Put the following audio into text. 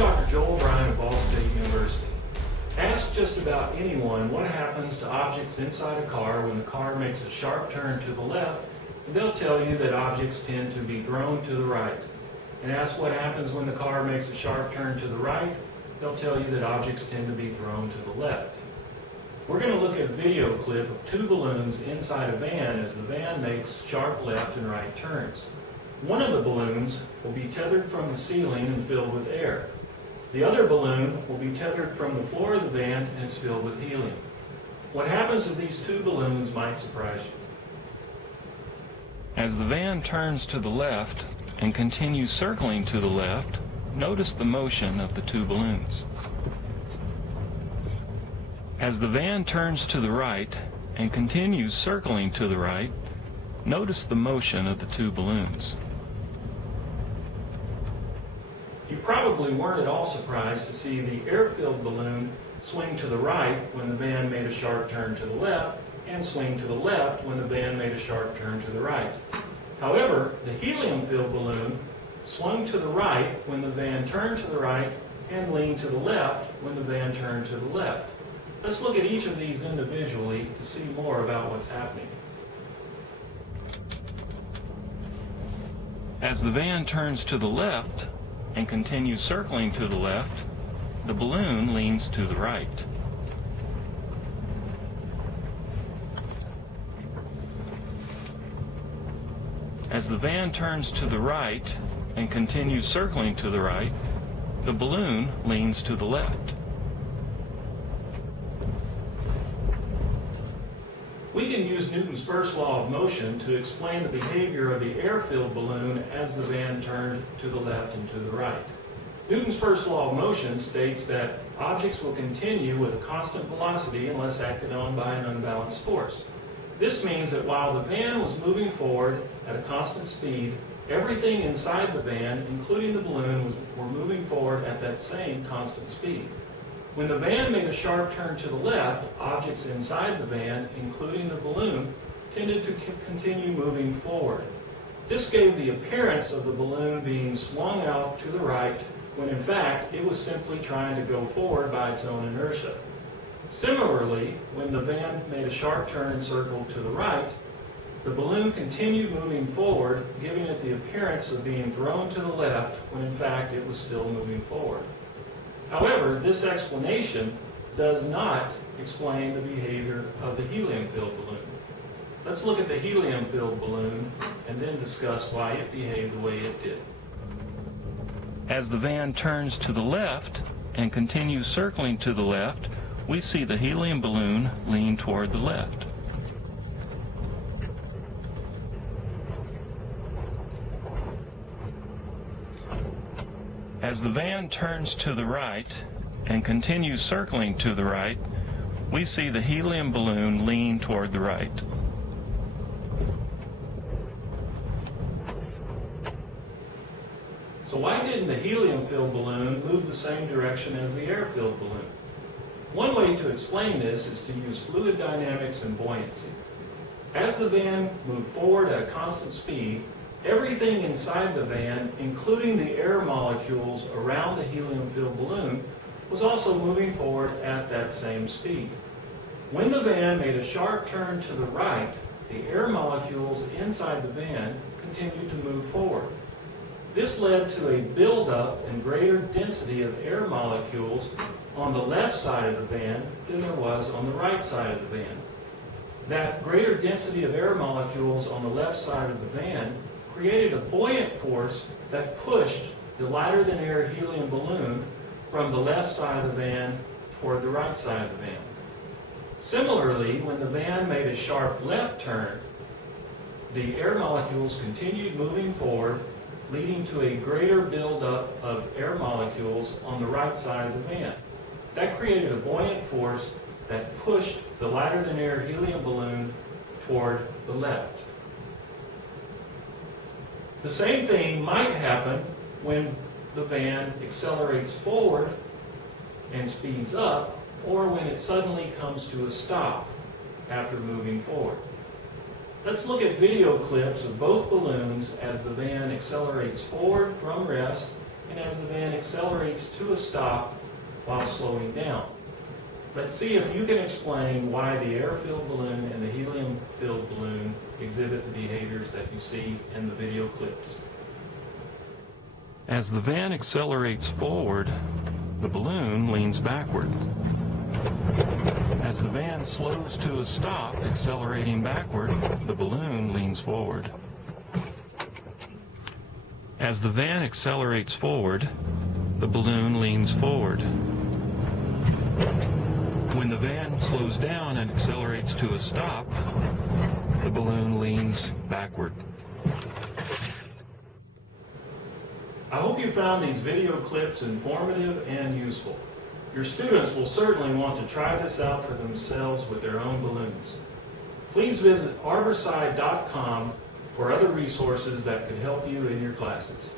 Dr. Joel Bryan of Ball State University. Ask just about anyone what happens to objects inside a car when the car makes a sharp turn to the left, and they'll tell you that objects tend to be thrown to the right. And ask what happens when the car makes a sharp turn to the right, they'll tell you that objects tend to be thrown to the left. We're going to look at a video clip of two balloons inside a van as the van makes sharp left and right turns. One of the balloons will be tethered from the ceiling and filled with air. The other balloon will be tethered from the floor of the van and is filled with helium. What happens to these two balloons might surprise you. As the van turns to the left and continues circling to the left, notice the motion of the two balloons. As the van turns to the right and continues circling to the right, notice the motion of the two balloons. You probably weren't at all surprised to see the air-filled balloon swing to the right when the van made a sharp turn to the left, and swing to the left when the van made a sharp turn to the right. However, the helium-filled balloon swung to the right when the van turned to the right, and leaned to the left when the van turned to the left. Let's look at each of these individually to see more about what's happening. As the van turns to the left and continues circling to the left, the balloon leans to the right. As the van turns to the right and continues circling to the right, the balloon leans to the left. We can use Newton's first law of motion to explain the behavior of the air-filled balloon as the van turned to the left and to the right. Newton's first law of motion states that objects will continue with a constant velocity unless acted on by an unbalanced force. This means that while the van was moving forward at a constant speed, everything inside the van, including the balloon, were moving forward at that same constant speed. When the van made a sharp turn to the left, objects inside the van, including the balloon, tended to continue moving forward. This gave the appearance of the balloon being swung out to the right, when in fact it was simply trying to go forward by its own inertia. Similarly, when the van made a sharp turn and circled to the right, the balloon continued moving forward, giving it the appearance of being thrown to the left, when in fact it was still moving forward. However, this explanation does not explain the behavior of the helium-filled balloon. Let's look at the helium-filled balloon and then discuss why it behaved the way it did. As the van turns to the left and continues circling to the left, we see the helium balloon lean toward the left. As the van turns to the right and continues circling to the right, we see the helium balloon lean toward the right. So why didn't the helium-filled balloon move the same direction as the air-filled balloon? One way to explain this is to use fluid dynamics and buoyancy. As the van moved forward at a constant speed, everything inside the van, including the air molecules around the helium-filled balloon, was also moving forward at that same speed. When the van made a sharp turn to the right, the air molecules inside the van continued to move forward. This led to a buildup and greater density of air molecules on the left side of the van than there was on the right side of the van. That greater density of air molecules on the left side of the van created a buoyant force that pushed the lighter-than-air helium balloon from the left side of the van toward the right side of the van. Similarly, when the van made a sharp left turn, the air molecules continued moving forward, leading to a greater buildup of air molecules on the right side of the van. That created a buoyant force that pushed the lighter-than-air helium balloon toward the left. The same thing might happen when the van accelerates forward and speeds up, or when it suddenly comes to a stop after moving forward. Let's look at video clips of both balloons as the van accelerates forward from rest and as the van accelerates to a stop while slowing down. Let's see if you can explain why the air-filled balloon and the helium-filled balloon exhibit the behaviors that you see in the video clips. As the van accelerates forward, the balloon leans backward. As the van slows to a stop, accelerating backward, the balloon leans forward. As the van accelerates forward, the balloon leans forward. When the van slows down and accelerates to a stop, the balloon leans backward. I hope you found these video clips informative and useful. Your students will certainly want to try this out for themselves with their own balloons. Please visit arborside.com for other resources that could help you in your classes.